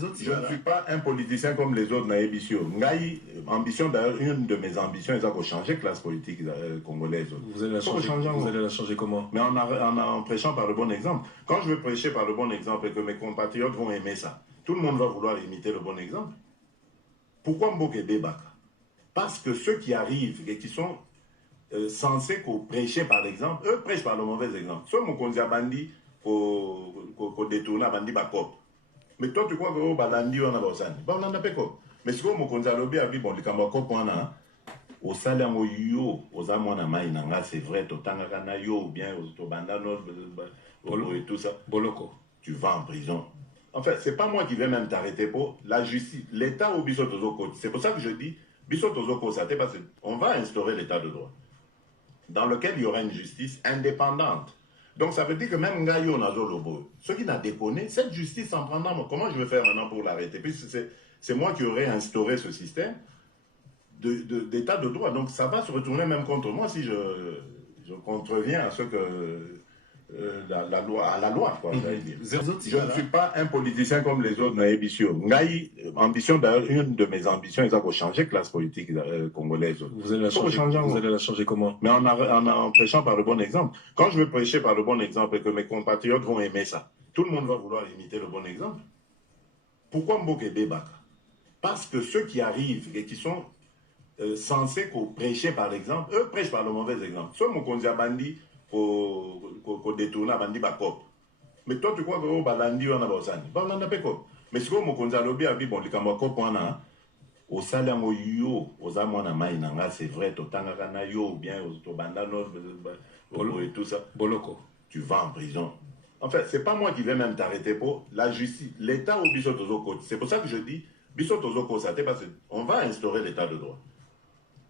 Je ne suis pas un politicien comme les autres, Naïbissio. Ngaï, ambition d'ailleurs, une de mes ambitions, c'est de changer la classe politique congolaise. Vous allez la changer comment? Mais en prêchant par le bon exemple. Quand je veux prêcher par le bon exemple et que mes compatriotes vont aimer ça, tout le monde va vouloir imiter le bon exemple. Pourquoi Mboké Baka? Parce que ceux qui arrivent et qui sont censés prêcher par l'exemple, eux prêchent par le mauvais exemple. Soit mon konzi bandi, qu'on détourne bandi bakop. Mais toi, tu crois que oh, balandi on a bosani. Bah, on en a pas quoi. Mais si on me lobby a dit bon, le kambako point là, au salaire yo, aux amona maïnanga, c'est vrai, totanga kana yo, ou bien au bandano, et tout ça. Boloko. Tu vas en prison. En fait, c'est pas moi qui vais même t'arrêter pour la justice. L'État au Bissotozoko. C'est pour ça que je dis, Bissotozoko, ça parce qu'on va instaurer l'État de droit, dans lequel il y aura une justice indépendante. Donc ça veut dire que même Ngayo Nazolobo, ce qui n'a déconné, cette justice en prendra, comment je vais faire maintenant pour l'arrêter? Puisque c'est moi qui aurais instauré ce système d'état de droit. Donc ça va se retourner même contre moi si je contreviens à ce que la loi, quoi, j'allais dire. Je ne suis pas un politicien comme les autres, Naïbissio. Ngaï, ambition d'ailleurs, une de mes ambitions, c'est de changer la classe politique congolaise. Vous allez la changer comment? Mais en prêchant par le bon exemple. Quand je veux prêcher par le bon exemple et que mes compatriotes vont aimer ça, tout le monde va vouloir imiter le bon exemple. Pourquoi Mboké Baka? Parce que ceux qui arrivent et qui sont censés prêcher par l'exemple, eux prêchent par le mauvais exemple. Soit mon konzi bandi, qu'on détourne bandi bakop. Mais toi, tu crois que oh, balandi on a bosani. Bah, on en a pas quoi. Mais si on me lobby a dit bon, le kambako point là, au salaire yo, aux amona maïnanga, c'est vrai, totanga kana yo, ou bien au bandano, et tout ça. Boloko. Tu vas en prison. En fait, c'est pas moi qui vais même t'arrêter pour la justice. L'État au Bissotozoko. C'est pour ça que je dis, Bissotozoko, ça parce qu'on va instaurer l'État de droit,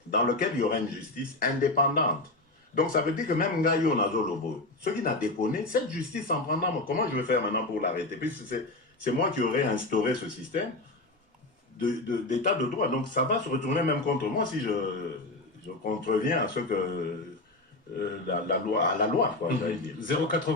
dans lequel il y aura une justice indépendante. Donc ça veut dire que même Ngayo Nazolobo, ce qui n'a déconné, cette justice en prendra, comment je vais faire maintenant pour l'arrêter? Puisque c'est moi qui aurais instauré ce système d'état de droit. Donc ça va se retourner même contre moi si je contreviens à ce que la loi, quoi, j'allais dire. 0,80.